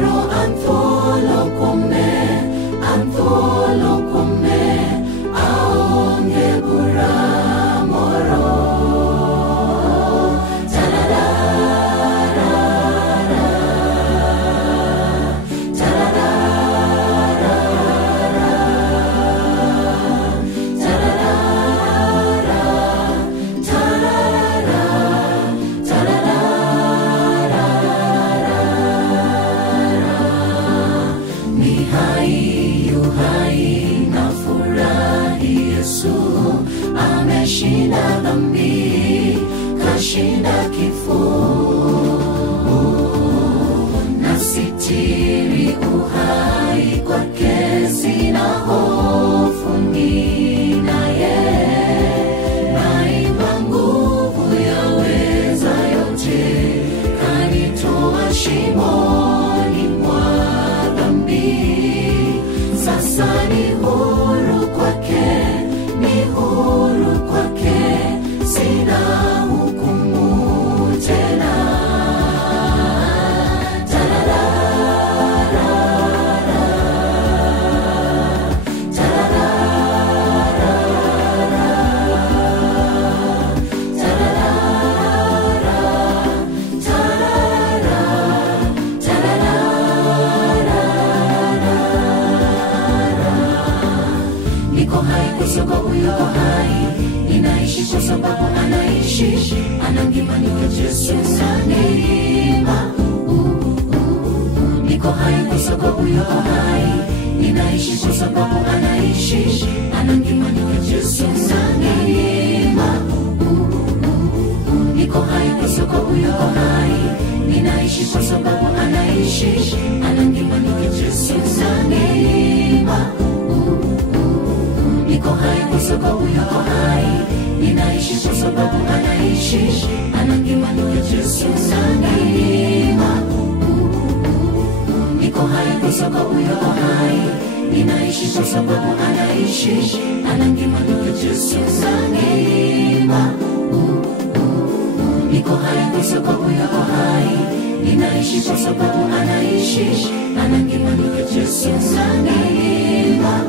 Pero antolo come, aonge bura moro. Ameshinda dhambi, kashinda kifo, nasitiri uhai kwake, sina hofu ninaye, naimba nguvu yaweza yote, kanitoa shimoni mwa dhambi, sasa ni huru kwake, ni huru kwake, sina hukumu tena. Niko hai kwa sababu yuko hai, ninaishi kwa sababu anaishi, anangima niko Yesu neema. Niko hai kwa sababu yuko hai, ninaishi kwa sababu anaishi, anangima niko Yesu neema. Niko hai kwa sababu yuko hai, ninaishi kwa sababu anaishi, anangima niko Yesu neema. Niko hai kwa sababu yuko hai, ninaishi kwa sababu anaishi, anangima niko Yesu neema. Niko hai kwa sababu yuko hai, ninaishi kwa sababu anaishi, anangima niko Yesu neema. Niko hai kwa sababu yuko hai, ninaishi kwa sababu anaishi, anangima niko Yesu neema.